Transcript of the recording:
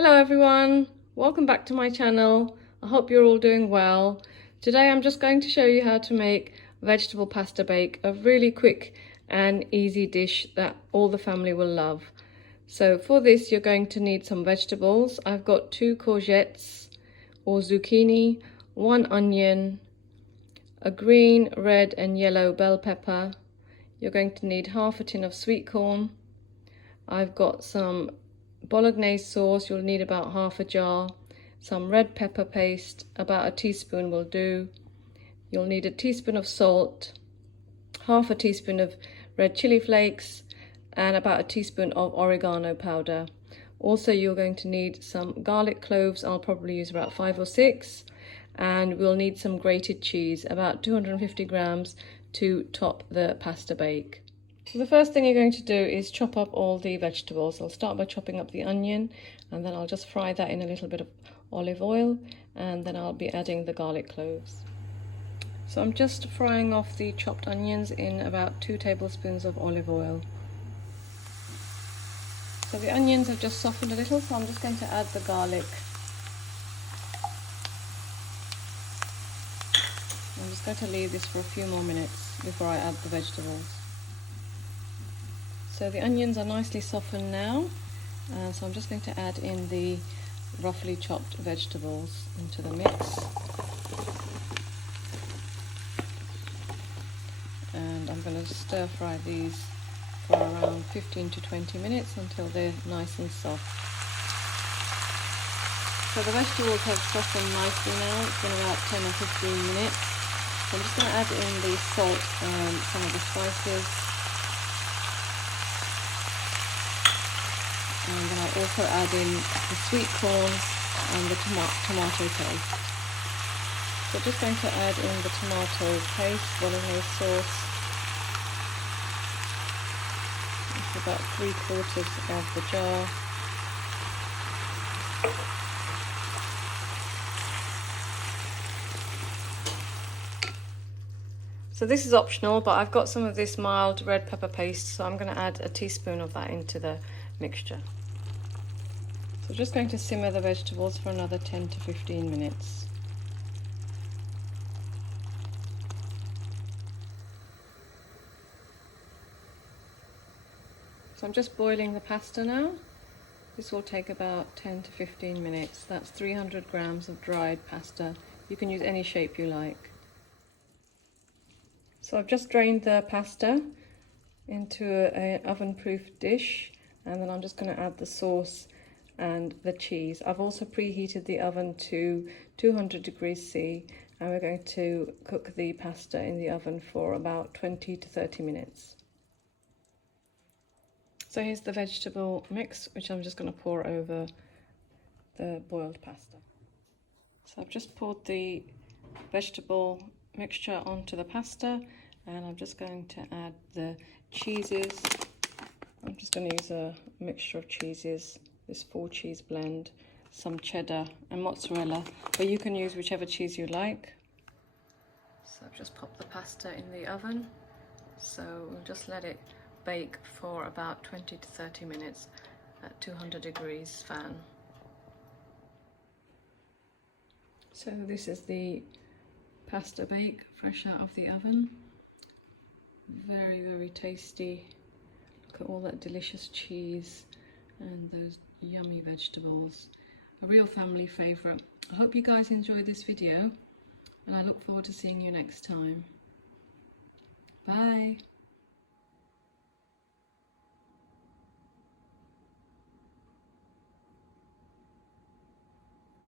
Hello everyone, welcome back to my channel. I hope you're all doing well. Today I'm just going to show you how to make vegetable pasta bake, a really quick and easy dish that all the family will love. So for this you're going to need some vegetables. I've got 2 courgettes or zucchini, 1 onion, a green, red and yellow bell pepper. You're going to need half a tin of sweet corn. I've got some bolognese sauce, you'll need about half a jar. Some red pepper paste, about a teaspoon will do. You'll need a teaspoon of salt, half a teaspoon of red chili flakes, and about a teaspoon of oregano powder. Also, you're going to need some garlic cloves. I'll probably use about 5 or 6. And we'll need some grated cheese, about 250 grams, to top the pasta bake. So the first thing you're going to do is chop up all the vegetables. I'll start by chopping up the onion, and then I'll just fry that in a little bit of olive oil, and then I'll be adding the garlic cloves. So I'm just frying off the chopped onions in about 2 tablespoons of olive oil. So the onions have just softened a little, so I'm just going to add the garlic. I'm just going to leave this for a few more minutes before I add the vegetables. So the onions are nicely softened now, so I'm just going to add in the roughly chopped vegetables into the mix. And I'm going to stir fry these for around 15 to 20 minutes until they're nice and soft. So the vegetables have softened nicely now. It's been about 10 or 15 minutes. So I'm just going to add in the salt and some of the spices. And then I'll also add in the sweet corn and the tomato paste. So I'm just going to add in the tomato paste, bolognese sauce. It's about 3/4 of the jar. So this is optional, but I've got some of this mild red pepper paste, so I'm going to add a teaspoon of that into the mixture. So just going to simmer the vegetables for another 10 to 15 minutes. So I'm just boiling the pasta now. This will take about 10 to 15 minutes. That's 300 grams of dried pasta. You can use any shape you like. So I've just drained the pasta into an oven-proof dish, and then I'm just going to add the sauce and the cheese. I've also preheated the oven to 200 degrees C, and we're going to cook the pasta in the oven for about 20 to 30 minutes. So here's the vegetable mix, which I'm just going to pour over the boiled pasta. So I've just poured the vegetable mixture onto the pasta, and I'm just going to add the cheeses. I'm just going to use a mixture of cheeses, this 4-cheese blend, some cheddar and mozzarella, but you can use whichever cheese you like. So I've just popped the pasta in the oven, so we'll just let it bake for about 20 to 30 minutes at 200 degrees fan. So this is the pasta bake fresh out of the oven. Very, very tasty. Look at all that delicious cheese and those yummy vegetables. A real family favourite. I hope you guys enjoyed this video, and I look forward to seeing you next time. Bye.